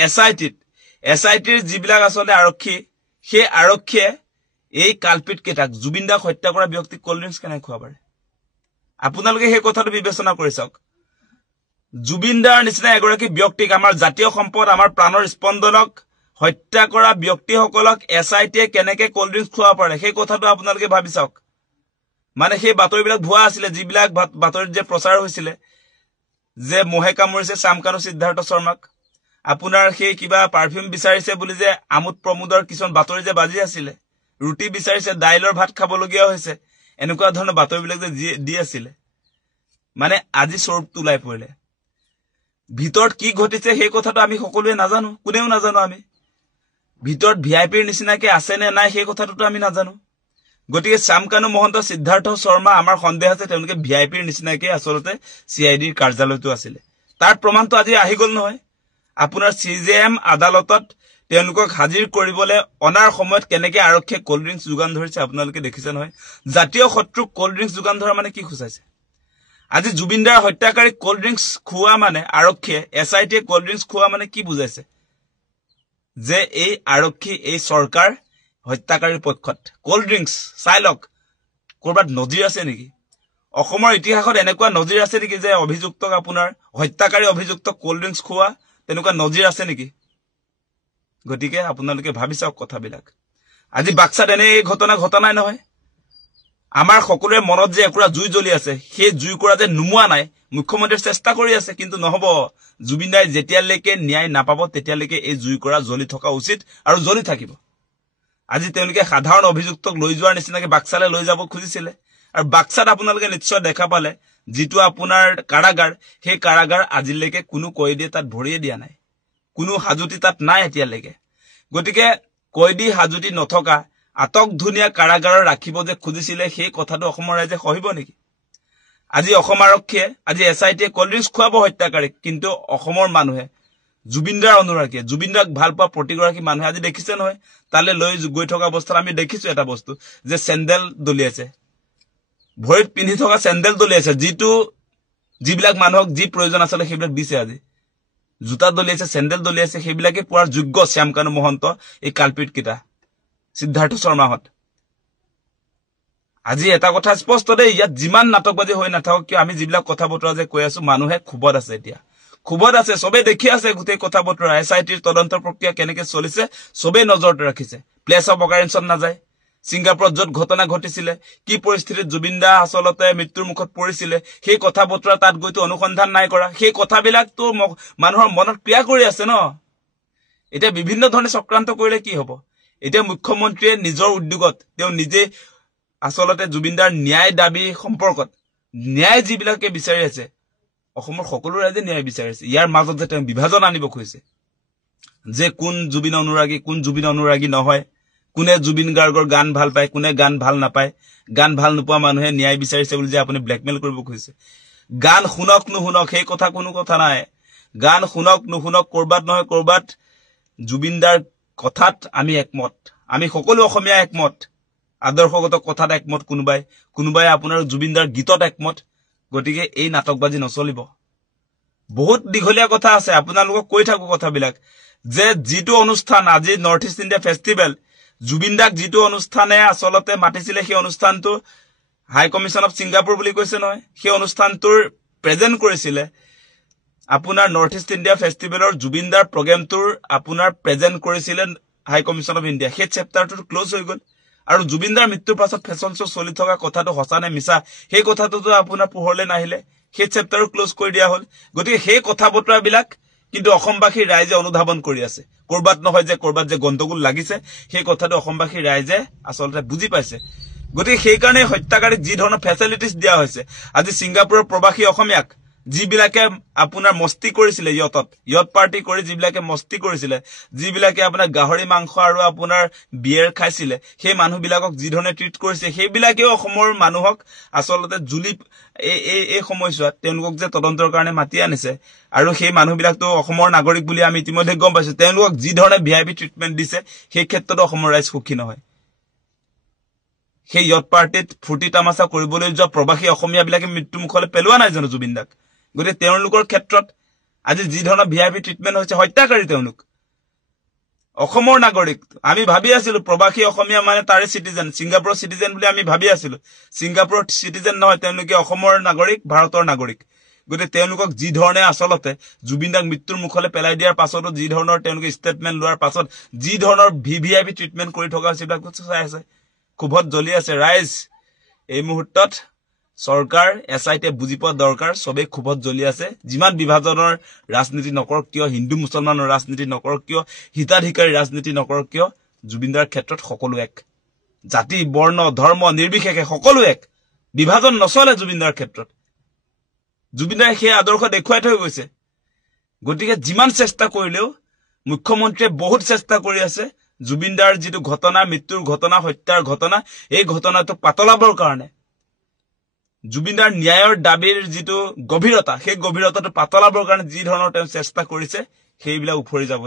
এছআইটিৰ যিবিলাক আচলতে আৰক্ষী সেই আৰক্ষীয়ে এই কালপিত কেইটাক জুবিন দাক হত্যা কৰা ব্যক্তিক কোল্ড ড্ৰিংকছ কেনে খুৱাব পাৰে আপোনালোকে সেই কথাটো বিবেচনা কৰি চাওক জুবিন দাৰ নিচিনা এগৰাকী ব্যক্তিক আমাৰ জাতীয় সম্পদ আমাৰ প্ৰাণৰ স্পন্দনক হত্যা কৰা ব্যক্তিসকলক এছআইটিয়ে কেনেকে কোল্ড ড্ৰিংকছ খুৱাব পাৰে সেই কথাটো আপোনালোকে ভাবি চাওক মানে সেই বাতৰিবিলাক ভুৱা আছিলে যিবিলাক বাতৰিত যে প্ৰচাৰ হৈছিল যে মহে কামুৰিছে চামকানু সিদ্ধাৰ্থ শৰ্মাক আপোনাৰ সেই কিবা পাৰফিউম বিচাৰিছে বুলি যে আমোদ প্ৰমোদৰ কিছুমান বাতৰি যে বাজি আছিলে ৰুটি বিচাৰিছে দাইলৰ ভাত খাবলগীয়া হৈছে এনেকুৱা ধৰণৰ বাতৰিবিলাক যে দি আছিলে মানে আজি স্বৰূপটো ওলাই পৰিলে ভিতৰত কি ঘটিছে সেই কথাটো আমি সকলোৱে নাজানো কোনেও নাজানো আমি ভিতৰত ভিআইপিৰ নিচিনাকে আছে নে নাই সেই কথাটো আমি নাজানো গতিকে চামকানু মহন্ত সিদ্ধাৰ্থ শৰ্মা আমাৰ সন্দেহ আছে তেওঁলোকে ভিআইপিৰ নিচিনাকে আচলতে সিআইডিৰ কাৰ্যালয়টো আছিল তাৰ প্ৰমাণটো আজি আহি গল নহয় আপোনাৰ সিজেএম আদালতত তেওঁলোকক হাজিৰ কৰিবলৈ অনাৰ সময়ত কেনেকে আৰক্ষীয়ে কোল্ড ড্ৰিংকছ যোগান ধৰিছে আপোনালোকে দেখিছে নহয় জাতীয় শত্ৰুক কোল্ড ড্ৰিংকছ যোগান ধৰা মানে কি খুচাইছে আজি জুবিনদাৰ হত্যাকাৰী কোল্ড ড্ৰিংকছ খোৱা মানে আৰক্ষীয়ে এছআইটিয়ে কোল্ড ড্ৰিংকছ খোৱা মানে কি বুজাইছে যে এই আৰক্ষী এই চৰকাৰ হত্যাকাৰীৰ পক্ষত কোল্ড ড্ৰিংকছ চাইলক কৰবাত নজিৰ আছে নেকি অসমৰ ইতিহাসত এনেকুৱা নজিৰ আছে নেকি যে অভিযুক্তক আপোনাৰ হত্যাকাৰী অভিযুক্তক কোল্ড ড্ৰিংকছ খোৱা তেনেকুৱা নজিৰ আছে নেকি গতিকে আপোনালোকে ভাবি চাওক কথাবিলাক আজি বাক্সাত এনে এই ঘটনা ঘটা নাই নহয় আমাৰ সকলোৰে মনত যে একুৰা জুই জ্বলি আছে সেই জুইকুৰা যে নুমুৱা নাই মুখ্যমন্ত্ৰীয়ে চেষ্টা কৰি আছে কিন্তু নহব জুবিন দাই যেতিয়ালৈকে ন্যায় নাপাব তেতিয়ালৈকে এই জুইকুৰা জ্বলি থকা উচিত আৰু জ্বলি থাকিব আজি তেওঁলোকে সাধাৰণ অভিযুক্তক লৈ যোৱাৰ নিচিনাকে বাক্সালে লৈ যাব খুজিছিলে আৰু বাক্সাত আপোনালোকে নিশ্চয় দেখা পালে যিটো আপোনাৰ কাৰাগাৰ সেই কাৰাগাৰ আজিলৈকে কোনো কয়দী তাত ভৰিয়ে দিয়া নাই কোনো হাজুতি তাত নাই এতিয়ালৈকে গতিকে কয়দী হাজুতি নথকা আটক ধুনীয়া কাৰাগাৰৰ ৰাখিব যে খুজিছিলে সেই কথাটো অসমৰ ৰাইজে সহিব নেকি আজি অসম আৰক্ষীয়ে আজি এছআইটিয়ে কোল্ড ড্ৰিংকছ খুৱাব হত্যাকাৰীক কিন্তু অসমৰ মানুহে জুবিনদাৰ অনুৰাগীয়ে জুবিনদাক ভাল পোৱা প্ৰতিগৰাকী মানুহে আজি দেখিছে নহয় তালে লৈ গৈ থকা অৱস্থাত আমি দেখিছো এটা বস্তু যে চেণ্ডেল দলিয়াইছে ভৰিত পিন্ধি থকা চেণ্ডেল দলিয়াইছে যিবিলাক মানুহক যি প্ৰয়োজন আছিল সেইবিলাক দিছে আজি জোতা দলিয়াইছে চেণ্ডেল দলিয়াইছে সেইবিলাকে পোৱাৰ যোগ্য শ্যামকানু মহন্ত এই কালপিত কেইটা সিদ্ধাৰ্থ শৰ্মাহত আজি এটা কথা স্পষ্ট দেই ইয়াত যিমান নাটকবাদী হৈ নাথাকক কিয় আমি যিবিলাক কথা বতৰা যে কৈ আছো মানুহে খুবত আছে এতিয়া খুবত আছে সবে দেখি আছে গোটেই কথা বতৰা এছআইটিৰ তদন্ত প্ৰক্ৰিয়া কেনেকে চলিছে সবে নজৰত ৰাখিছে প্লেস অফ অকাৰেঞ্চত নাযায় সিংগাপুৰত যত ঘটনা ঘটিছিলে কি পৰিস্থিতিত জুবিন দা আচলতে মৃত্যুৰ মুখত পৰিছিলে সেই কথা বতৰা তাত গৈতো অনুসন্ধান নাই কৰা সেই কথাবিলাকতো মানুহৰ মনত ক্ৰিয়া কৰি আছে ন এতিয়া বিভিন্ন ধৰণে চক্ৰান্ত কৰিলে কি হ'ব এতিয়া মুখ্যমন্ত্ৰীয়ে নিজৰ উদ্যোগত তেওঁ নিজে আচলতে জুবিনদাৰ ন্যায় দাবী সম্পৰ্কত ন্যায় যিবিলাকে বিচাৰি আছে অসমৰ সকলো ৰাইজে ন্যায় বিচাৰি আছে ইয়াৰ মাজত যে তেওঁ বিভাজন আনিব খুজিছে যে কোন জুবিন অনুৰাগী নহয় কোনে জুবিন গাৰ্গৰ গান ভাল পায় কোনে গান ভাল নাপায় গান ভাল নোপোৱা মানুহে ন্যায় বিচাৰিছে বুলি যে আপুনি ব্লেকমেইল কৰিব খুজিছে গান শুনক নুশুনক সেই কথা কোনো কথা নাই গান শুনক নুশুনক কৰবাত নহয় কৰবাত জুবিনদাৰ কথাত আমি একমত আমি সকলো অসমীয়া একমত আদৰ্শগত কথাত একমত কোনোবাই আপোনাৰ জুবিনদাৰ গীতত একমত গতিকে এই নাটকবাজি নচলিব বহুত দীঘলীয়া কথা আছে আপোনালোকক কৈ থাকো কথাবিলাক যে যিটো অনুষ্ঠান আজি নৰ্থ ইষ্ট ইণ্ডিয়া ফেষ্টিভেল জুবিনদাক যিটো অনুষ্ঠানে আচলতে মাতিছিলে সেই অনুষ্ঠানটো হাই কমিশন অফ ছিংগাপুৰ বুলি কৈছে নহয় সেই অনুষ্ঠানটোৰ প্ৰেজেন্ট কৰিছিলে আপোনাৰ নৰ্থ ইষ্ট ইণ্ডিয়া ফেষ্টিভেলৰ জুবিনদাৰ প্ৰগ্ৰামটোৰ আপোনাৰ প্ৰেজেন্ট কৰিছিলে হাই কমিশন অফ ইণ্ডিয়া সেই চেপ্টাৰটো ক্লোজ হৈ গল আৰু জুবিনদাৰ মৃত্যুৰ পাছত ফেশ্বন শ্ব' চলি থকা কথাটো সঁচা নে মিছা সেই কথাটোতো আপোনাৰ পোহৰলে নাহিলে সেই চেপ্টাৰো ক্লোজ কৰি দিয়া হল গতিকে সেই কথা বতৰাবিলাক কিন্তু অসমবাসী ৰাইজে অনুধাৱন কৰি আছে কৰবাত নহয় যে কৰবাত যে গণ্ডগোল লাগিছে সেই কথাটো অসমবাসী ৰাইজে আচলতে বুজি পাইছে গতিকে সেই কাৰণে হত্যাকাৰীক যি ধৰণৰ ফেচিলিটিজ দিয়া হৈছে আজি ছিংগাপুৰৰ প্ৰবাসী অসমীয়াক যিবিলাকে আপোনাৰ মস্তি কৰিছিলে ইয়ত পাৰ্টি কৰি যিবিলাকে মস্তি কৰিছিলে যিবিলাকে আপোনাৰ গাহৰি মাংস আৰু আপোনাৰ বিয়েৰ খাইছিলে সেই মানুহবিলাকক যি ধৰণে ট্ৰিট কৰিছে সেইবিলাকেও অসমৰ মানুহক আচলতে জুলি এই সময়ছোৱাত তেওঁলোকক যে তদন্তৰ কাৰণে মাতি আনিছে আৰু সেই মানুহবিলাকতো অসমৰ নাগৰিক বুলি আমি ইতিমধ্যে গম পাইছো তেওঁলোকক যি ধৰণে ভিআইপি ট্ৰিটমেণ্ট দিছে সেই ক্ষেত্ৰত অসমৰ ৰাইজ সুখী নহয় সেই ইয়ত পাৰ্টিত ফুৰ্তি তামাচা কৰিবলৈ যোৱা প্ৰবাসী অসমীয়াবিলাকে মৃত্যুমুখলৈ পেলোৱা নাই জানো জুবিনদাক গতিকে তেওঁলোকৰ ক্ষেত্ৰত আজি যি ধৰণৰ ভিআইপি ট্ৰিটমেণ্ট হৈছে হত্যাকাৰী তেওঁলোক অসমৰ নাগৰিক আমি ভাবি আছিলো প্ৰবাসী অসমীয়া মানে তাৰে সিটিজেন সিংগাপুৰৰ সিটিজেন বুলি আমি ভাবি আছিলো সিংগাপুৰৰ সিটিজেন নহয় তেওঁলোকে অসমৰ নাগৰিক ভাৰতৰ নাগৰিক গতে তেওঁলোকক যি ধৰণে আসলতে জুবিন দাক মৃত্যুৰ মুখলে পেলাই দিয়াৰ পাছতো যি ধৰণৰ তেওঁলোকে ষ্টেটমেন্ট লোৱাৰ পাছত যি ধৰণৰ ভিভিআইপি ট্ৰিটমেন্ট কৰি থকা সিবিলাক চাই আছে খুবত জ্বলি আছে ৰাইজ এই মুহূৰ্তত সৰকাৰ এসআইতে বুজি পোৱা দৰকাৰ সবে খুবত জ্বলি আছে যিমান বিভাজনৰ ৰাজনীতি নকৰক কিয় হিন্দু মুছলমানৰ ৰাজনীতি নকৰক কিয় হিতাধিকাৰী ৰাজনীতি নকৰক কিয় জুবিনদাৰ ক্ষেত্ৰত সকলো এক জাতি বৰ্ণ ধৰ্ম নিৰ্বিশেষে সকলো এক বিভাজন নচলে জুবিনদাৰ ক্ষেত্ৰত জুবিনদাই সেই আদৰ্শ দেখুৱাই থৈ গৈছে গতিকে যিমান চেষ্টা কৰিলেও মুখ্যমন্ত্ৰীয়ে বহুত চেষ্টা কৰি আছে জুবিনদাৰ যেটো ঘটনা মৃত্যুৰ ঘটনা হত্যাৰ ঘটনা এই ঘটনাটো পাতলাবৰ কাৰণে জুবিনদাৰ ন্যায়ৰ দাবীৰ যেটো গভীৰতা সেই গভীৰতাটো পাতলাবৰ কাৰণে যি ধৰণৰ তেওঁ চেষ্টা কৰিছে সেইবিলাক উফৰি যাব